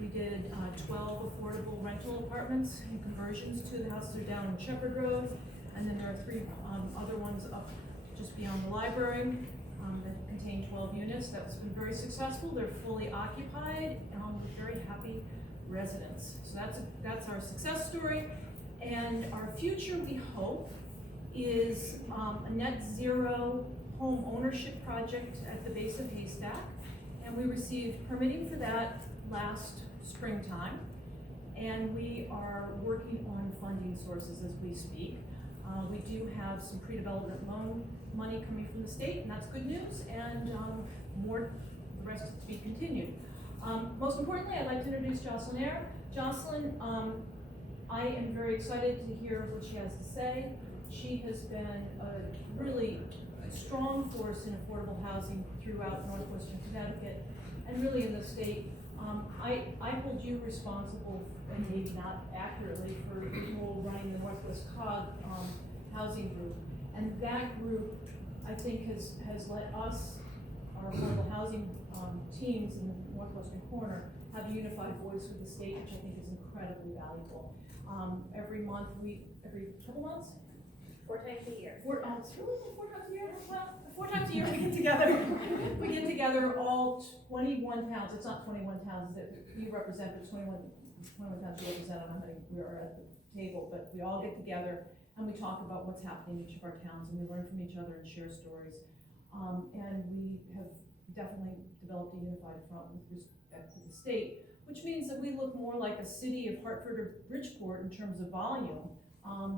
We did 12 affordable rental apartments and conversions. 2 of the houses are down on Shepherd Road, and then there are 3 other ones up just beyond the library that contain 12 units. That's been very successful. They're fully occupied with very happy residents. So that's our success story. And our future, we hope, is a net zero home ownership project at the base of Haystack. And we received permitting for that last springtime. And we are working on funding sources as we speak. We do have some pre-development loan money coming from the state, and that's good news, and the rest is to be continued. Most importantly, I'd like to introduce Jocelyn Eyre. Jocelyn, I am very excited to hear what she has to say. She has been a really strong force in affordable housing throughout northwestern Connecticut, and really in the state. I hold you responsible, and maybe not accurately, for the whole running the Northwest COG housing group. And that group, I think, has let us, our affordable housing teams in the northwestern corner, have a unified voice with the state, which I think is incredibly valuable. Every couple months? 4 times a year. It's really 4 times a year? Well, 4 times a year we get together. We get together all 21 towns. It's not 21 towns that we represent, but 21 towns we represent. I don't know how many we are at the table, but we all get together and we talk about what's happening in each of our towns, and we learn from each other and share stories. And we have definitely developed a unified front with respect to the state, which means that we look more like a city of Hartford or Bridgeport in terms of volume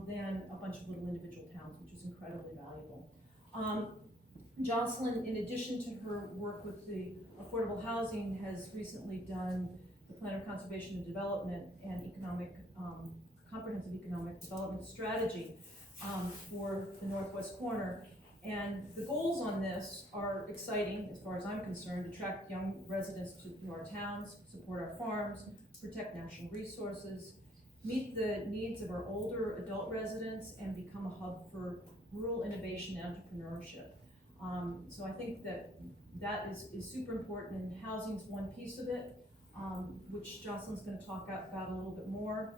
than a bunch of little individual towns, which is incredibly valuable. Jocelyn, in addition to her work with the affordable housing, has recently done the Plan of Conservation and Development and comprehensive economic development strategy for the Northwest corner. And the goals on this are exciting, as far as I'm concerned: attract young residents to our towns, support our farms, protect national resources, meet the needs of our older adult residents, and become a hub for rural innovation and entrepreneurship. So I think that is super important, and housing's one piece of it, which Jocelyn's going to talk about a little bit more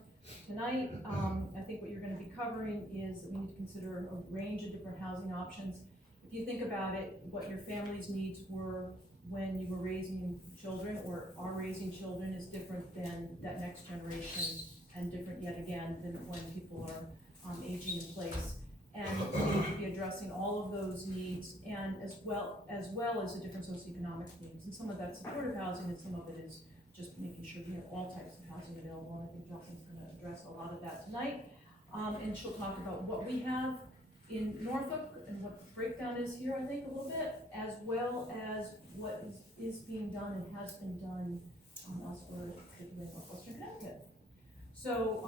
tonight. I think what you're going to be covering is that we need to consider a range of different housing options. If you think about it, what your family's needs were when you were raising children or are raising children is different than that next generation, and different yet again than when people are aging in place. And we need to be addressing all of those needs, and as well as the different socioeconomic needs. And some of that's supportive housing, and some of it is just making sure we have all types of housing available. And I think Jocelyn's going to address a lot of that tonight. And she'll talk about what we have in Norfolk and what the breakdown is here, I think, a little bit, as well as what is being done and has been done elsewhere, particularly in northwestern Connecticut. So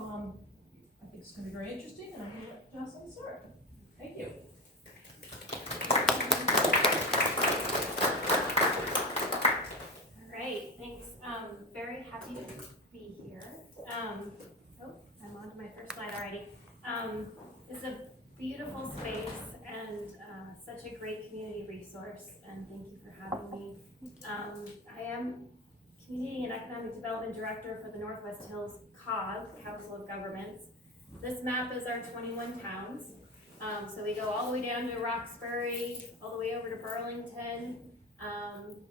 I think it's going to be very interesting, and I'm going to let Jocelyn start. Thank you. All right, thanks. Very happy to be here. I'm on to my first slide already. It's a beautiful space and such a great community resource, and thank you for having me. I am Community and Economic Development Director for the Northwest Hills COG, Council of Governments. This map is our 21 towns. So we go all the way down to Roxbury, all the way over to Burlington,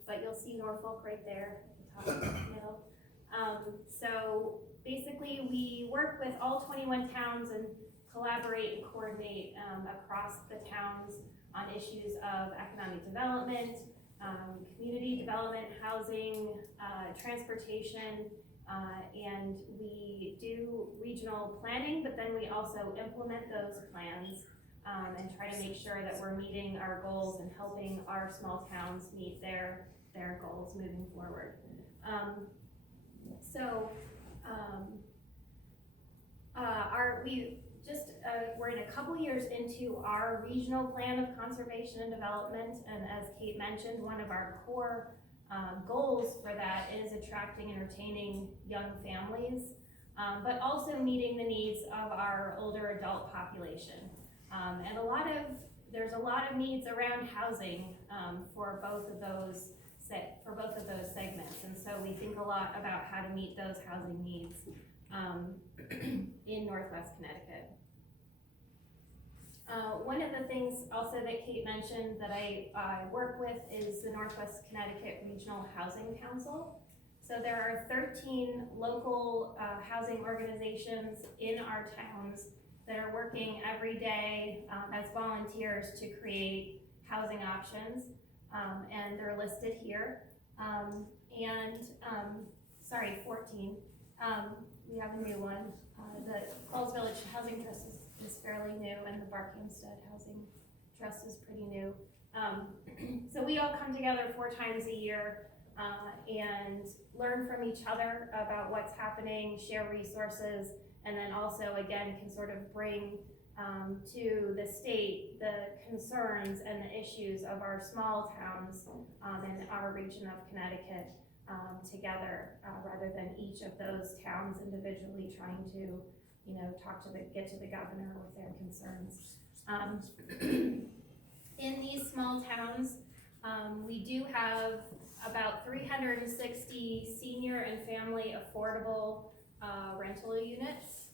but you'll see Norfolk right there at the top of the middle. So basically we work with all 21 towns and collaborate and coordinate across the towns on issues of economic development, community development, housing, transportation, and we do regional planning, but then we also implement those plans and try to make sure that we're meeting our goals and helping our small towns meet their goals moving forward. We're in a couple years into our regional plan of conservation and development, and as Kate mentioned, one of our core goals for that is attracting and retaining young families, but also meeting the needs of our older adult population. And there's a lot of needs around housing for both of those for both of those segments. And so we think a lot about how to meet those housing needs in Northwest Connecticut. One of the things also that Kate mentioned that I work with is the Northwest Connecticut Regional Housing Council. So there are 13 local housing organizations in our towns that are working every day as volunteers to create housing options, and they're listed here. 14. We have a new one. The Falls Village Housing Trust is fairly new, and the Barkhamstead Housing Trust is pretty new. So we all come together 4 times a year and learn from each other about what's happening, share resources, and then also, again, can sort of bring to the state the concerns and the issues of our small towns and our region of Connecticut together, rather than each of those towns individually trying to, get to the governor with their concerns. In these small towns, we do have about 360 senior and family affordable rental units,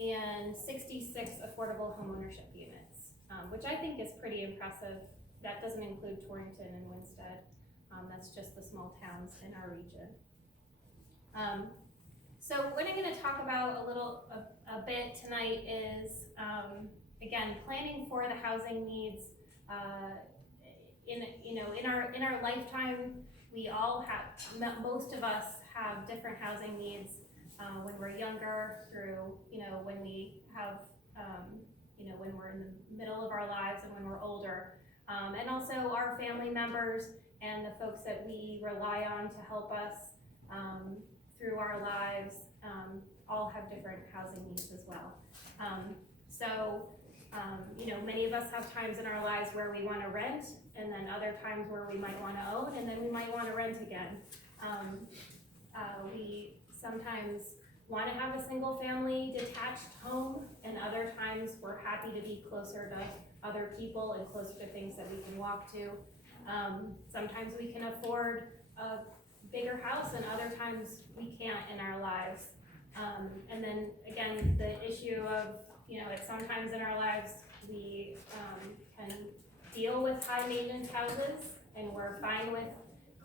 and 66 affordable homeownership units, which I think is pretty impressive. That doesn't include Torrington and Winstead. That's just the small towns in our region. So what I'm going to talk about a bit tonight is, again, planning for the housing needs. In our lifetime, we all have, most of us have different housing needs when we're younger, through when we have, when we're in the middle of our lives and when we're older, and also our family members and the folks that we rely on to help us through our lives all have different housing needs as well. Many of us have times in our lives where we want to rent, and then other times where we might want to own, and then we might want to rent again. We sometimes want to have a single family detached home, and other times we're happy to be closer to other people and closer to things that we can walk to. Sometimes we can afford a bigger house, and other times we can't in our lives. And then again, the issue of, sometimes in our lives we can deal with high maintenance houses, and we're fine with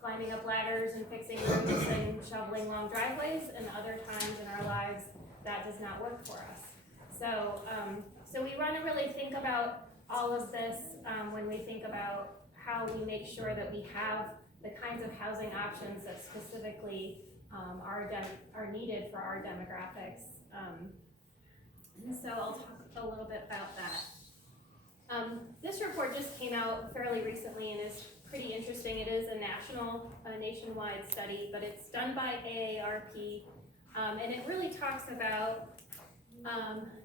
climbing up ladders and fixing roofs and shoveling long driveways, and other times in our lives that does not work for us. So we want to really think about all of this when we think about how we make sure that we have the kinds of housing options that specifically are needed for our demographics. And so I'll talk a little bit about that. This report just came out fairly recently and is pretty interesting. It is a nationwide study, but it's done by AARP, and it really talks about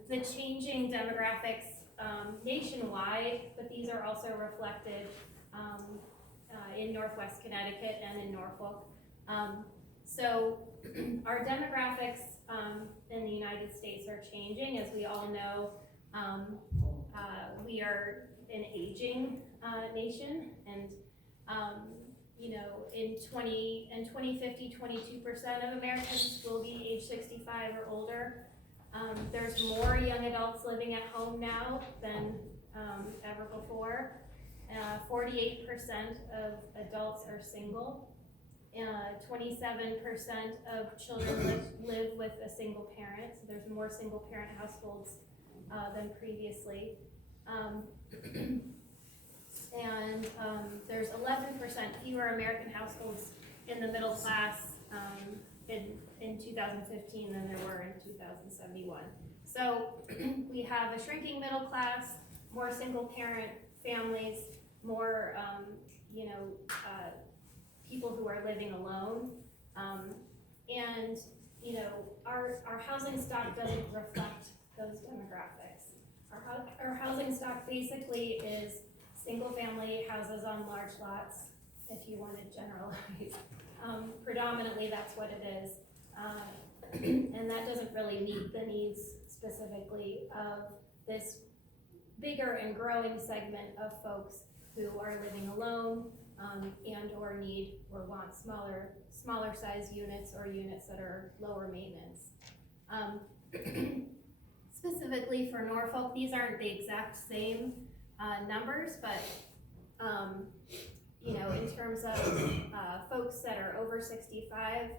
the changing demographics nationwide, but these are also reflected in Northwest Connecticut and in Norfolk. So our demographics in the United States are changing. As we all know, we are an aging nation, and in 2050, 22% of Americans will be age 65 or older. There's more young adults living at home now than ever before. 48% of adults are single. 27% of children live with a single parent, so there's more single parent households than previously. And there's 11% fewer American households in the middle class in 2015 than there were in 2071. So we have a shrinking middle class, more single parent families, more people who are living alone, and our housing stock doesn't reflect those demographics. Our housing stock basically is single family houses on large lots, if you want to generalize. Predominantly that's what it is, and that doesn't really meet the needs specifically of this bigger and growing segment of folks who are living alone, and or need or want smaller size units or units that are lower maintenance. Specifically for Norfolk, these aren't the exact same numbers, but you know, in terms of folks that are over 65,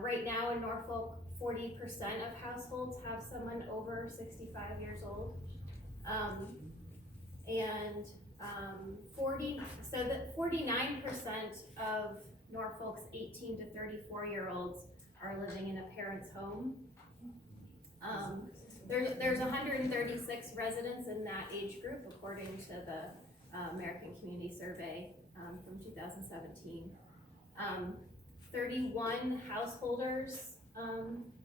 right now in Norfolk, 40% of households have someone over 65 years old. And 49% of Norfolk's 18 to 34-year-olds are living in a parent's home. There's 136 residents in that age group, according to the American Community Survey from 2017. 31 householders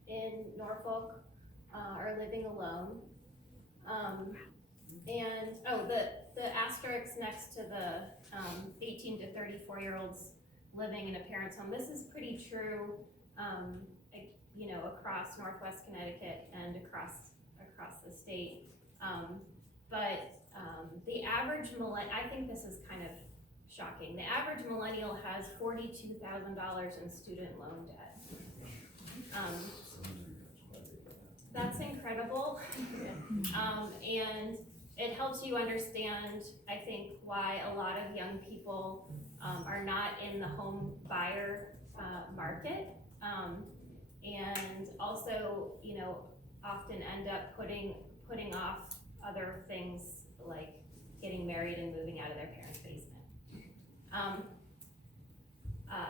in Norfolk are living alone. And the asterisk next to the 18 to 34-year-olds living in a parent's home, this is pretty true, you know, across Northwest Connecticut and across the state. But the average I think this is kind of shocking. The average millennial has $42,000 in student loan debt. That's incredible. And it helps you understand, I think, why a lot of young people are not in the home buyer market. And also, you know, often end up putting off other things like getting married and moving out of their parents' basement.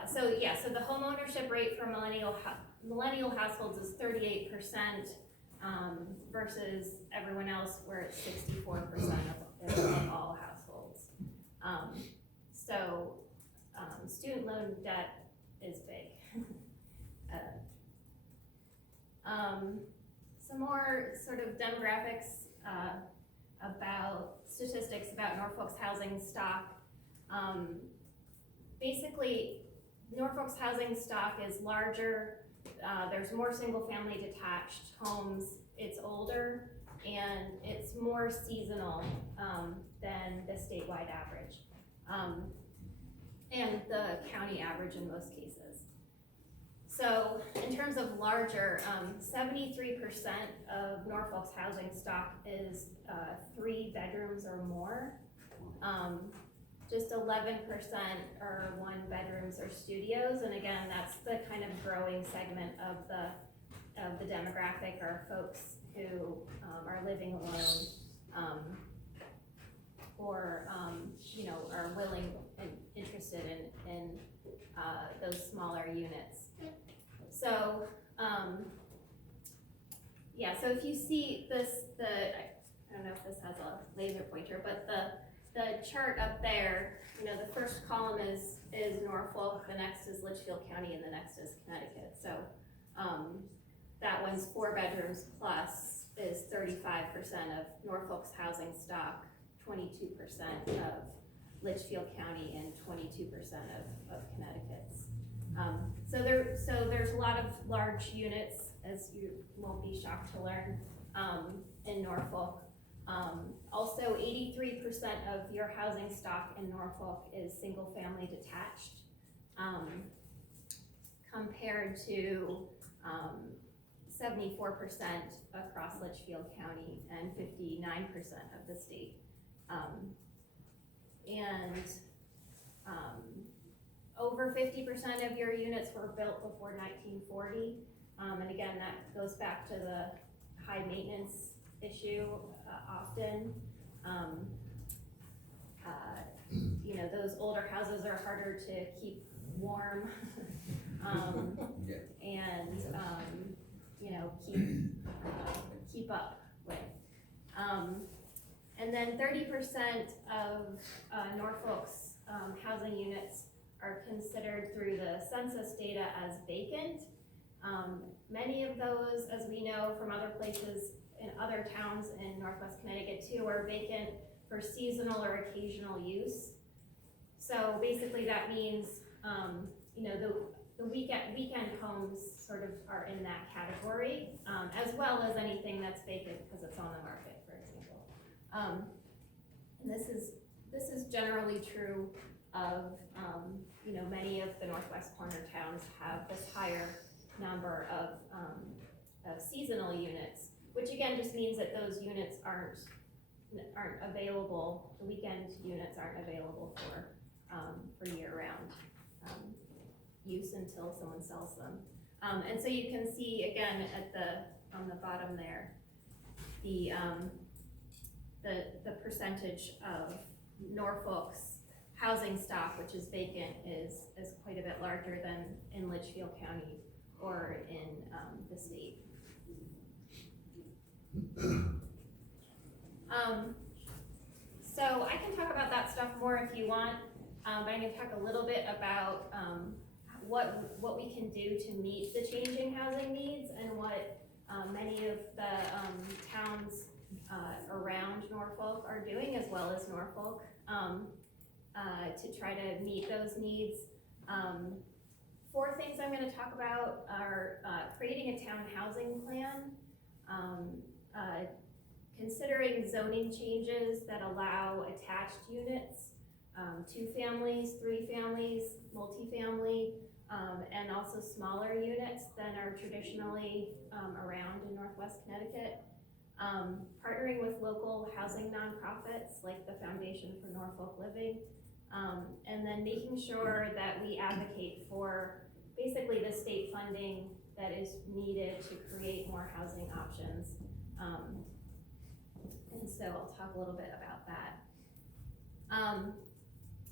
So the home ownership rate for millennial households is 38%, versus everyone else where it's 64% of all households. Student loan debt is big. Some more sort of demographics about statistics about Norfolk's housing stock. Basically, Norfolk's housing stock is larger. There's more single-family detached homes. It's older and it's more seasonal than the statewide average, and the county average in most cases. So in terms of larger, 73% of Norfolk's housing stock is 3 bedrooms or more. Just 11% are 1 bedrooms or studios, and again, that's the kind of growing segment of the demographic, are folks who are living alone, or you know, are willing and interested in those smaller units. So yeah, so if you see this, I don't know if this has a laser pointer, but the chart up there, you know, the first column is Norfolk, the next is Litchfield County, and the next is Connecticut. So that one's 4 bedrooms plus is 35% of Norfolk's housing stock, 22% of Litchfield County, and 22% of Connecticut's. So there's a lot of large units, as you won't be shocked to learn, in Norfolk. Also, 83% of your housing stock in Norfolk is single-family detached, compared to 74% across Litchfield County and 59% of the state. Over 50% of your units were built before 1940, and again, that goes back to the high maintenance issue often. You know, those older houses are harder to keep warm, and you know, keep up with. And then 30% of Norfolk's housing units are considered through the census data as vacant. Many of those, as we know from other places in other towns in Northwest Connecticut too, are vacant for seasonal or occasional use. So basically that means, you know, the weekend homes sort of are in that category, as well as anything that's vacant because it's on the market, for example. And this is generally true of, many of the northwest corner towns have this higher number of seasonal units, which again just means that those units aren't available, the weekend units aren't available for year-round use until someone sells them. And so you can see again on the bottom there, the percentage of Norfolk's housing stock, which is vacant, is quite a bit larger than in Litchfield County or in the state. So I can talk about that stuff more if you want, but I'm going to talk a little bit about what we can do to meet the changing housing needs and what many of the towns around Norfolk are doing, as well as Norfolk, to try to meet those needs. 4 things I'm going to talk about are creating a town housing plan, considering zoning changes that allow attached units, 2 families, 3 families, multifamily, and also smaller units than are traditionally around in Northwest Connecticut. Partnering with local housing nonprofits like the Foundation for Norfolk Living, and then making sure that we advocate for basically the state funding that is needed to create more housing options. And so I'll talk a little bit about that.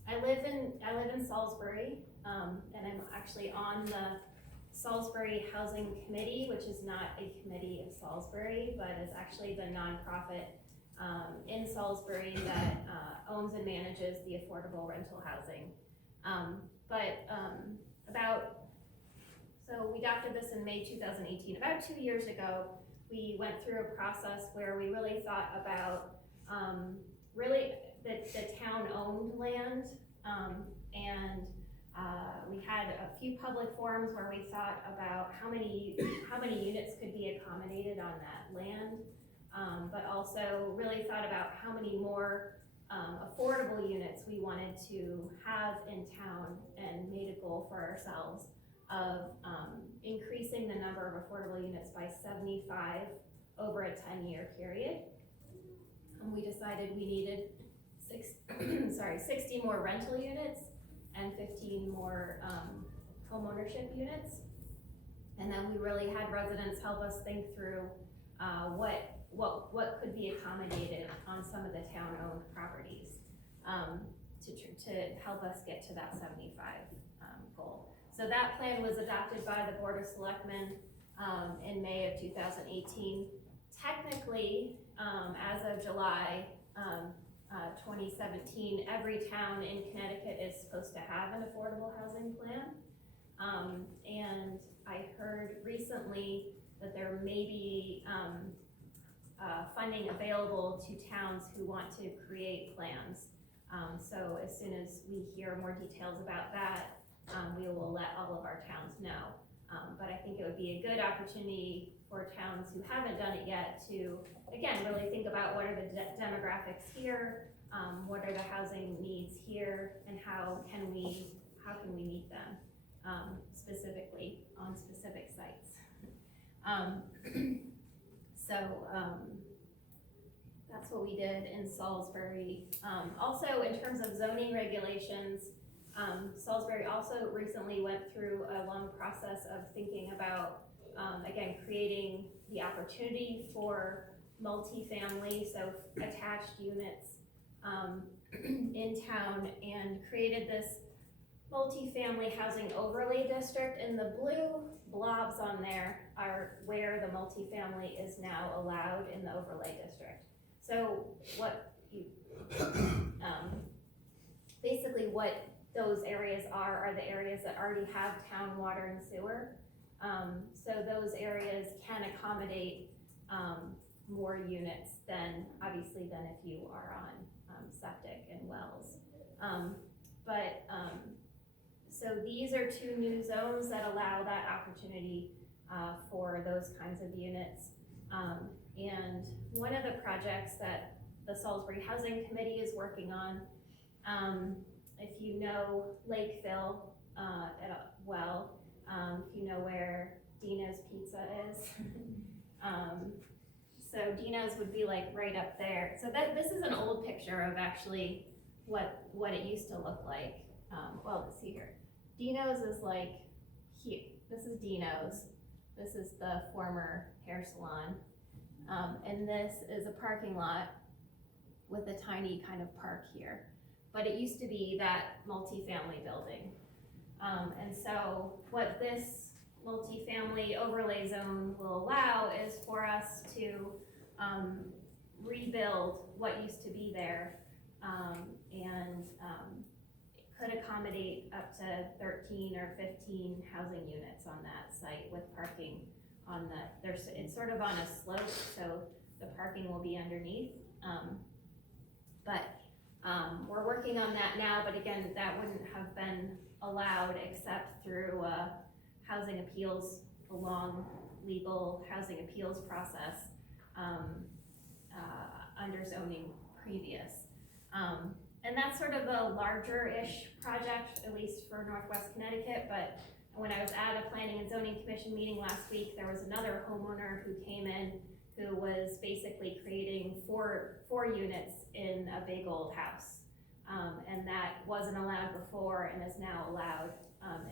I live in Salisbury, and I'm actually on the Salisbury Housing Committee, which is not a committee of Salisbury, but is actually the nonprofit in Salisbury that owns and manages the affordable rental housing. So we adopted this in May 2018. About 2 years ago, we went through a process where we really thought about really the town-owned land, and we had a few public forums where we thought about how many units could be accommodated on that land, but also really thought about how many more affordable units we wanted to have in town, and made a goal for ourselves of increasing the number of affordable units by 75 over a 10-year period. And we decided we needed 60 more rental units and 15 more home ownership units. And then we really had residents help us think through what could be accommodated on some of the town-owned properties to help us get to that 75 goal. So that plan was adopted by the Board of Selectmen in May of 2018. Technically, as of July 2017, every town in Connecticut is supposed to have an affordable housing plan. And I heard recently that there may be funding available to towns who want to create plans. So as soon as we hear more details about that, we will let all of our towns know. But I think it would be a good opportunity for towns who haven't done it yet to, again, really think about what are the demographics here, what are the housing needs here, and how can we meet them specifically on specific sites. That's what we did in Salisbury. Also, in terms of zoning regulations, Salisbury also recently went through a long process of thinking about, again, creating the opportunity for multifamily, so attached units in town, and created this multifamily housing overlay district. And the blue blobs on there are where the multifamily is now allowed in the overlay district. So what you, basically what those areas are the areas that already have town water and sewer. So those areas can accommodate more units than if you are on septic and wells. So these are 2 new zones that allow that opportunity for those kinds of units. And one of the projects that the Salisbury Housing Committee is working on if you know Lakeville, if you know where Dino's Pizza is. So Dino's would be like right up there. So this is an old picture of actually what it used to look like. Well, let's see here. Dino's is like here. This is Dino's. This is the former hair salon. And this is a parking lot with a tiny kind of park here. But it used to be that multifamily building. And so what this multifamily overlay zone will allow is for us to rebuild what used to be there, and it could accommodate up to 13 or 15 housing units on that site with parking on it's sort of on a slope, so the parking will be underneath. We're working on that now, but again, that wouldn't have been allowed except through a housing appeals, a long legal housing appeals process under zoning previous. And that's sort of a larger-ish project, at least for Northwest Connecticut, but when I was at a planning and zoning commission meeting last week, there was another homeowner who came in who was basically creating four units in a big old house. And that wasn't allowed before and is now allowed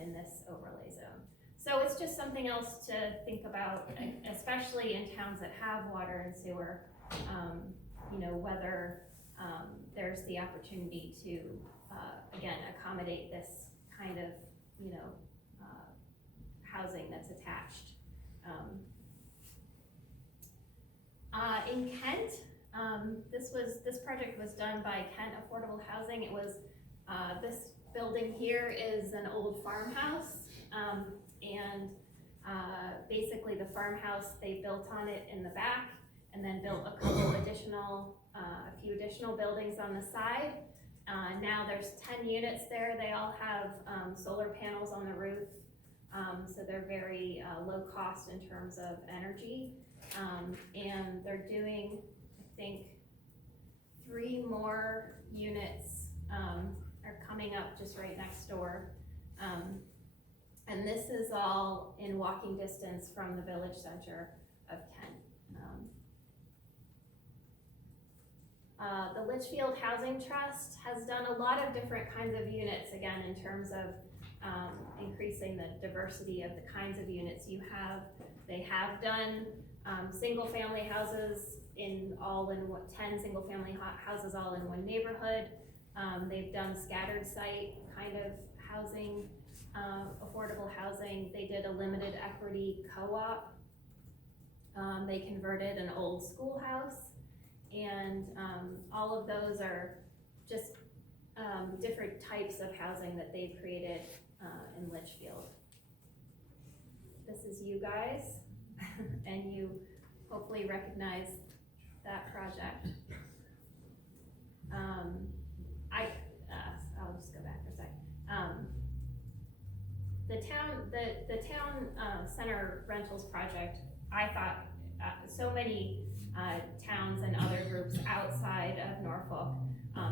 in this overlay zone. So it's just something else to think about, especially in towns that have water and sewer, whether there's the opportunity to, again, accommodate this kind of, housing that's attached. In Kent, this project was done by Kent Affordable Housing. It was, this building here is an old farmhouse, and basically the farmhouse, they built on it in the back and then built a few additional buildings on the side. Now there's 10 units there. They all have solar panels on the roof, so they're very low cost in terms of energy. And they're doing, I think, 3 more units are coming up just right next door. And this is all in walking distance from the village center of Kent. The Litchfield Housing Trust has done a lot of different kinds of units, again, in terms of increasing the diversity of the kinds of units you have. They have done single-family houses 10 single-family houses all in one neighborhood. They've done scattered site kind of housing, affordable housing. They did a limited equity co-op. They converted an old schoolhouse, and all of those are just different types of housing that they've created in Litchfield. This is you guys, and you hopefully recognize that project. I'll just go back for a second. The town center rentals project, I thought so many towns and other groups outside of Norfolk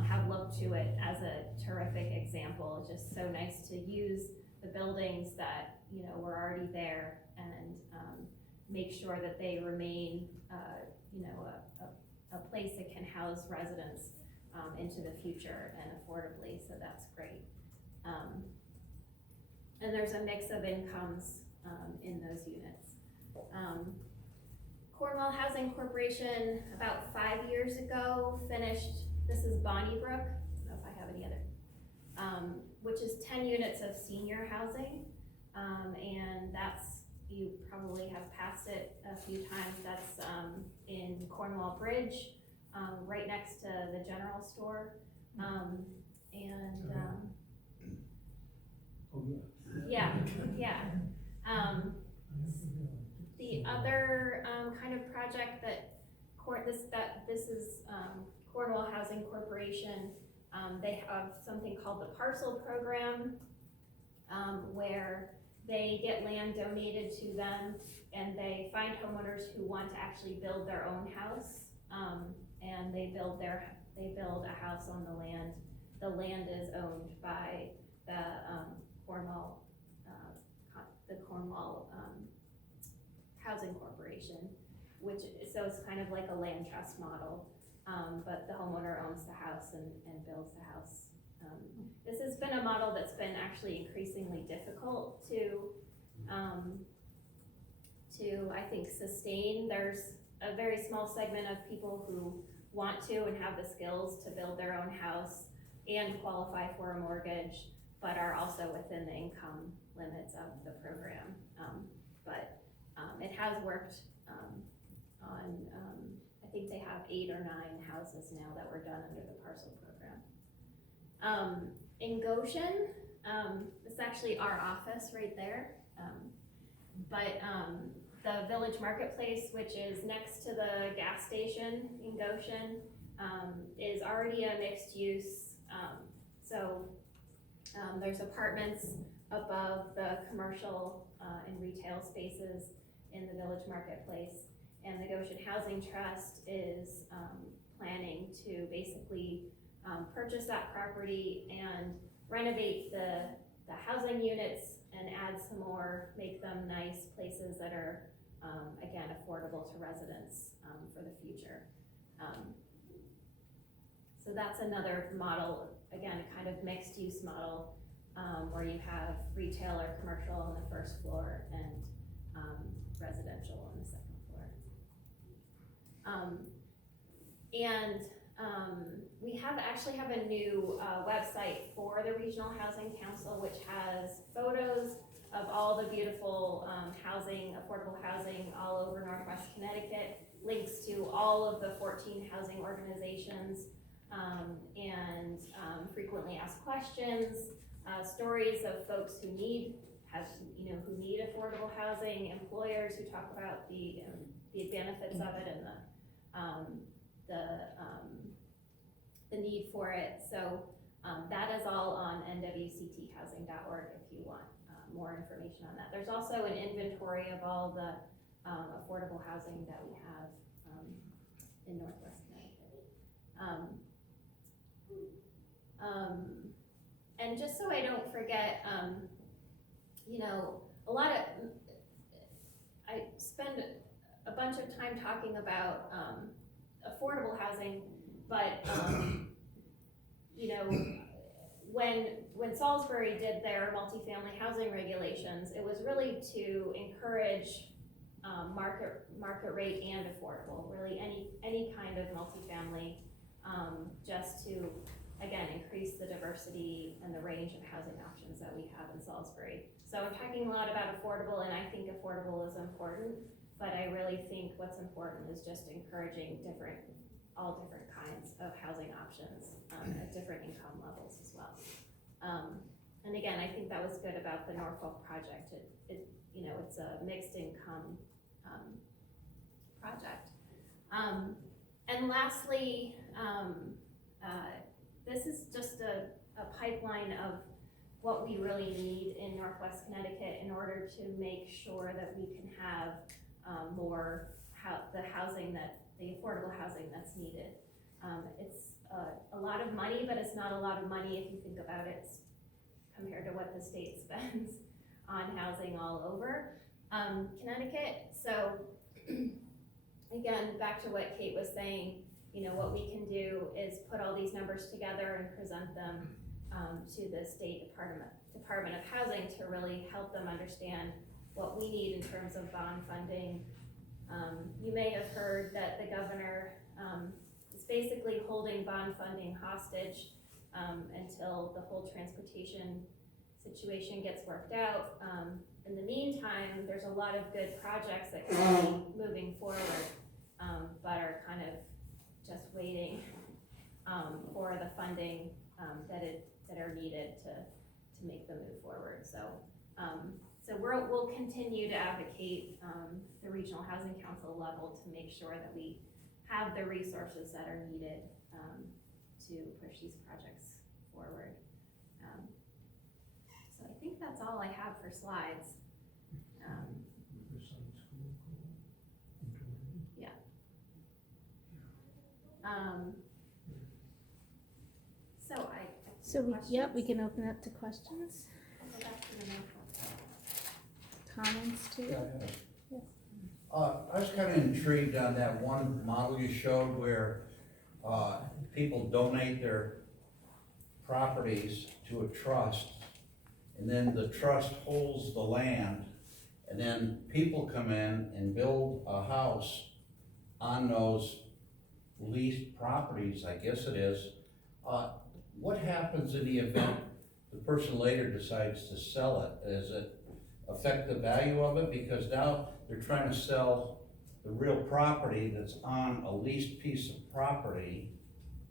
have looked to it as a terrific example. It's just so nice to use the buildings that were already there and make sure that they remain a place that can house residents into the future and affordably, so that's great. And there's a mix of incomes in those units. Cornwall Housing Corporation, about 5 years ago, finished, this is Bonnybrook, I don't know if I have any other, which is 10 units of senior housing, and that's, you probably have passed it a few times, that's in Cornwall Bridge, right next to the general store, the other kind of project that this is Cornwall Housing Corporation. They have something called the parcel program, where they get land donated to them, and they find homeowners who want to actually build their own house, and they build a house on the land the land is owned by the Cornwall, the Cornwall Housing Corporation, so it's kind of like a land trust model, but the homeowner owns the house and builds the house. This has been a model that's been actually increasingly difficult to I think sustain. There's a very small segment of people who want to and have the skills to build their own house and qualify for a mortgage, but are also within the income limits of the program. But it has worked on, I think they have 8 or 9 houses now that were done under the parcel program. In Goshen, it's actually our office right there. But the Village Marketplace, which is next to the gas station in Goshen, is already a mixed use. So there's apartments above the commercial and retail spaces in the Village Marketplace. And the Goshen Housing Trust is planning to basically purchase that property and renovate the housing units and add some more, make them nice places that are, again, affordable to residents for the future. So that's another model, again, a kind of mixed use model where you have retail or commercial on the first floor and residential on the second floor. We actually have a new website for the Regional Housing Council, which has photos of all the beautiful housing, affordable housing all over Northwest Connecticut, links to all of the 14 housing organizations, and frequently asked questions, stories of folks who need affordable housing, employers who talk about the benefits of it and the need for it. So that is all on nwcthousing.org if you want more information on that. There's also an inventory of all the affordable housing that we have in Northwest Connecticut. And just so I don't forget, I spend a bunch of time talking about affordable housing, but when Salisbury did their multifamily housing regulations, it was really to encourage market rate and affordable, really any kind of multifamily, just to, again, increase the diversity and the range of housing options that we have in Salisbury. So I'm talking a lot about affordable, and I think affordable is important, but I really think what's important is just encouraging all different kinds of housing options at different income levels as well. And again, I think that was good about the Norfolk project. It's a mixed income project. And lastly, this is just a pipeline of what we really need in Northwest Connecticut in order to make sure that we can have more the affordable housing that's needed. It's a lot of money, but it's not a lot of money if you think about it compared to what the state spends on housing all over Connecticut. So again, back to what Kate was saying, what we can do is put all these numbers together and present them to the State Department of Housing to really help them understand what we need in terms of bond funding. You may have heard that the governor is basically holding bond funding hostage until the whole transportation situation gets worked out. In the meantime, there's a lot of good projects that can be moving forward, but are kind of just waiting for the funding that are needed to make them move forward. So we'll continue to advocate the Regional Housing Council level to make sure that we have the resources that are needed to push these projects forward. So I think that's all I have for slides. Yeah. So I So we can open up to questions, Go back to the Norfolk. comments too. Yes. I was kind of intrigued on that one model you showed where, people donate their properties to a trust, and then the trust holds the land, and then people come in and build a house on those leased properties, I guess it is. What happens in the event the person later decides to sell it? Does it affect the value of it? Because now they're trying to sell the real property that's on a leased piece of property.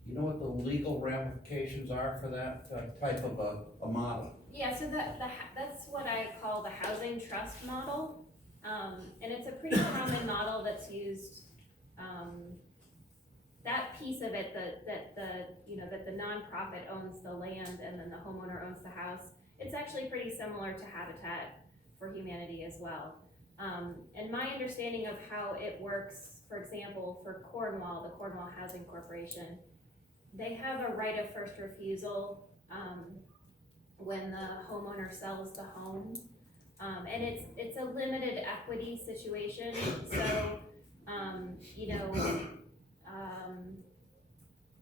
You know what the legal ramifications are for that type of a model? Yeah, so that's what I call the housing trust model. And it's a pretty common model that's used, that piece of it, that the nonprofit owns the land and then the homeowner owns the house. It's actually pretty similar to Habitat for Humanity as well. And my understanding of how it works, for example, for Cornwall, the Cornwall Housing Corporation, they have a right of first refusal when the homeowner sells the home. And it's a limited equity situation, so,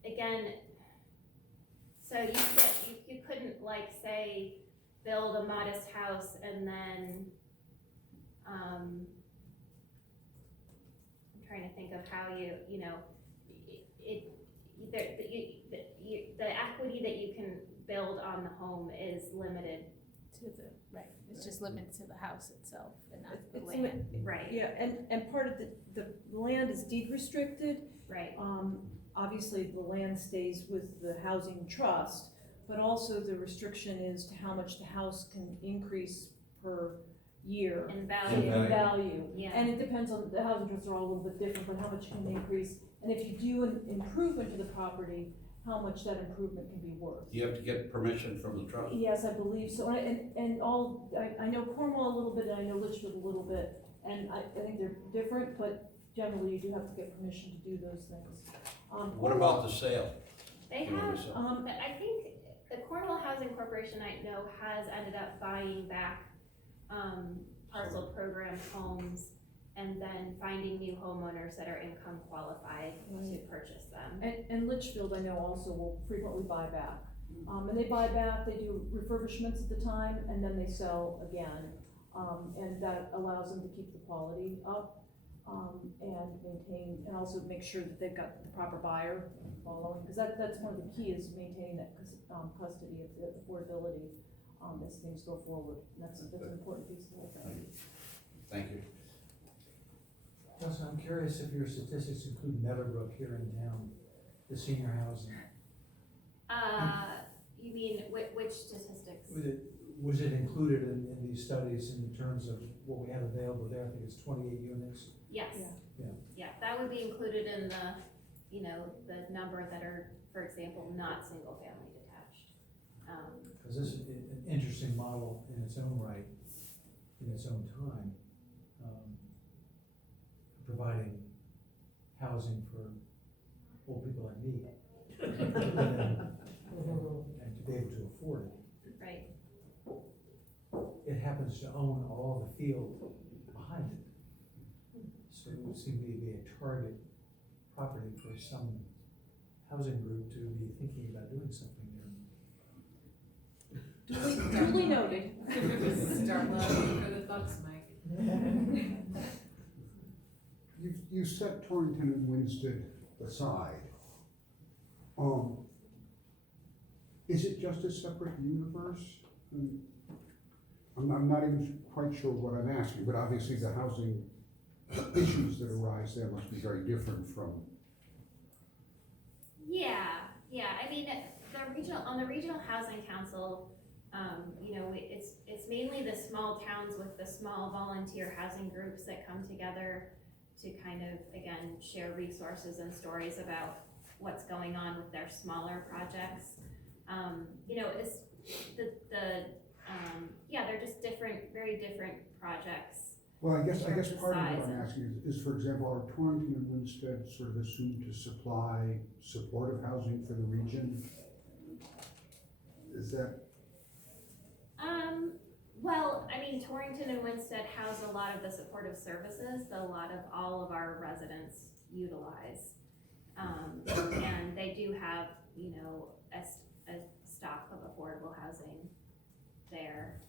again, so you couldn't, like, say, build a modest house and then, I'm trying to think of how the equity that you can build on the home is limited. It's just limited to the house itself and not the It's land. Right. Yeah, and part of the land is deed restricted. Right. Obviously, the land stays with the housing trust, but also the restriction is to how much the house can increase per year. And In value. value. Yeah. And it depends on, the housing trusts are all a little bit different, but how much can they increase? And if you do an improvement to the property, how much that improvement can be worth. You have to get permission from the trust? Yes, I believe so, I know Cornwall a little bit, and I know Litchfield a little bit, and I think they're different, but generally you do have to get permission to do those things. What about the sale? They You know, have, so- but I think the Cornwall Housing Corporation, I know, has ended up buying back, parcel program homes and then finding new homeowners that are income qualified to purchase them. And Litchfield, I know, also will frequently buy back. And they buy back, they do refurbishments at the time, and then they sell again. And that allows them to keep the quality up, and maintain, and also make sure that they've got the proper buyer following, because that's one of the key, is maintaining that custody of the affordability, as things go forward. And that's an important piece of the thing. Thank you. Justin, I'm curious if your statistics include Meadowbrook here in town, the senior housing. You mean which statistics? Was it included in these studies in terms of what we have available there? I think it's 28 units. Yes. Yeah. Yeah, that would be included in the, the number that are, for example, not single family detached. Because this is an interesting model in its own right, in its own time, providing housing for old people like me. And to be able to afford it. Right. It happens to own all the field behind it. So it would seem to be a target property for some housing group to be thinking about doing something there. Duly noted. Start looking for the bucks, Mike. You set Torrington and Winston aside. Is it just a separate universe? I'm not even quite sure what I'm asking, but obviously the housing issues that arise there must be very different from. Yeah, I mean, on the Regional Housing Council, it's mainly the small towns with the small volunteer housing groups that come together to kind of, again, share resources and stories about what's going on with their smaller projects. They're just very different projects. Well, I guess in terms of part of size what I'm and- asking is, for example, are Torrington and Winstead sort of assumed to supply supportive housing for the region? Is that, Well, I mean, Torrington and Winstead house a lot of the supportive services that all of our residents utilize. And they do have, you know, a stock of affordable housing there.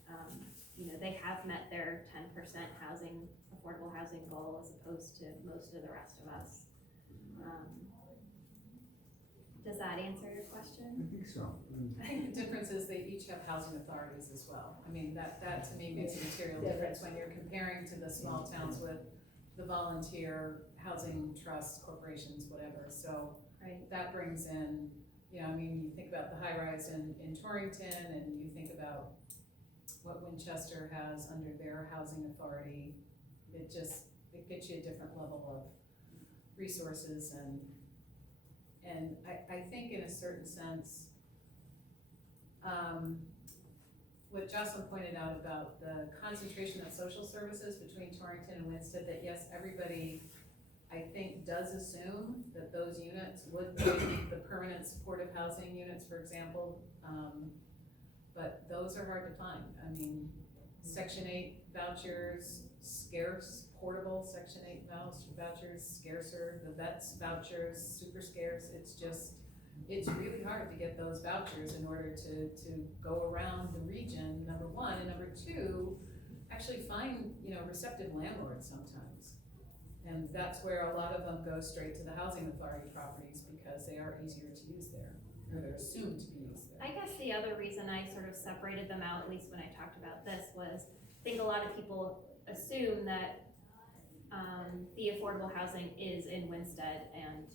You know, they have met their 10% affordable housing goal as opposed to most of the rest of us. Does that answer your I question? think so. I think the difference is they each have housing authorities as well. I mean, that to me makes a material difference when you're comparing to the small towns with the volunteer housing trusts, corporations, whatever. So Right. that brings in, you know, I mean, you think about the high rise in Torrington, and you think about what Winchester has under their housing authority. It gets you a different level of resources, and I think in a certain sense, what Jocelyn pointed out about the concentration of social services between Torrington and Winstead, that yes, everybody, I think, does assume that those units would be the permanent supportive housing units, for example, but those are hard to find. I mean, Section 8 vouchers, scarce, portable Section 8 vouchers, scarcer, the vets vouchers, super scarce. It's really hard to get those vouchers in order to go around the region, number one, and number two, actually find, you know, receptive landlords sometimes. And that's where a lot of them go straight to the housing authority properties because they are easier to use there, or they're assumed to be used there. I guess the other reason I sort of separated them out, at least when I talked about this, was I think a lot of people assume that the affordable housing is in Winstead and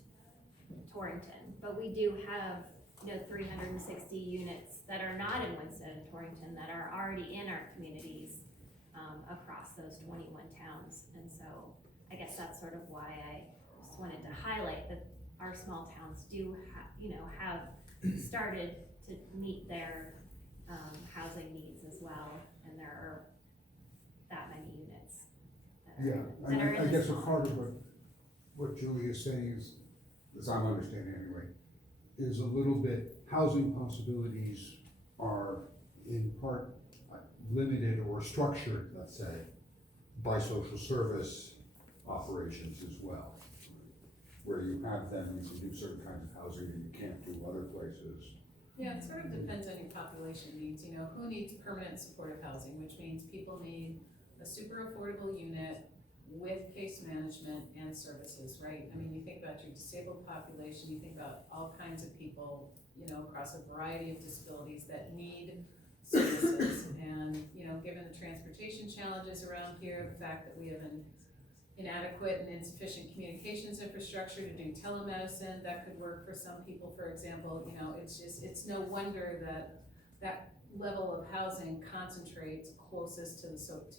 Torrington, but we do have, you know, 360 units that are not in Winstead and Torrington that are already in our communities across those 21 towns. And so I guess that's sort of why I just wanted to highlight that our small towns do have started to meet their housing needs as well, and there are that many units that are, Yeah, that are in I the guess a small part of towns. what Julie is saying is, as I'm understanding anyway, is a little bit, housing possibilities are in part limited or structured, let's say, by social service operations as well. Where you have them, you can do certain kinds of housing that you can't do other places. Yeah, it sort of depends on your population needs, you know, who needs permanent supportive housing, which means people need a super affordable unit with case management and services, right? I mean, you think about your disabled population, you think about all kinds of people, you know, across a variety of disabilities that need services. And, you know, given the transportation challenges around here, the fact that we have an inadequate and insufficient communications infrastructure to do telemedicine, that could work for some people, for example. You know, it's no wonder that that level of housing concentrates closest to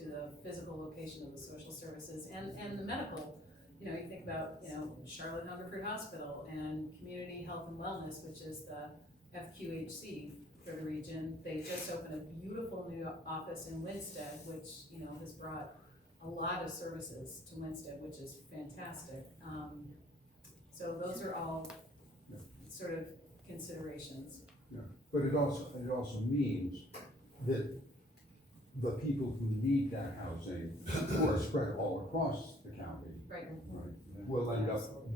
the physical location of the social services and the medical. You know, you think about, you know, Charlotte Hungerford Hospital and Community Health and Wellness, which is the FQHC for the region. They just opened a beautiful new office in Winstead, which, you know, has brought a lot of services to Winstead, which is fantastic. So those are all sort of considerations. Yeah, but it also means that the people who need that housing, who are spread all across the county, Right. will end up going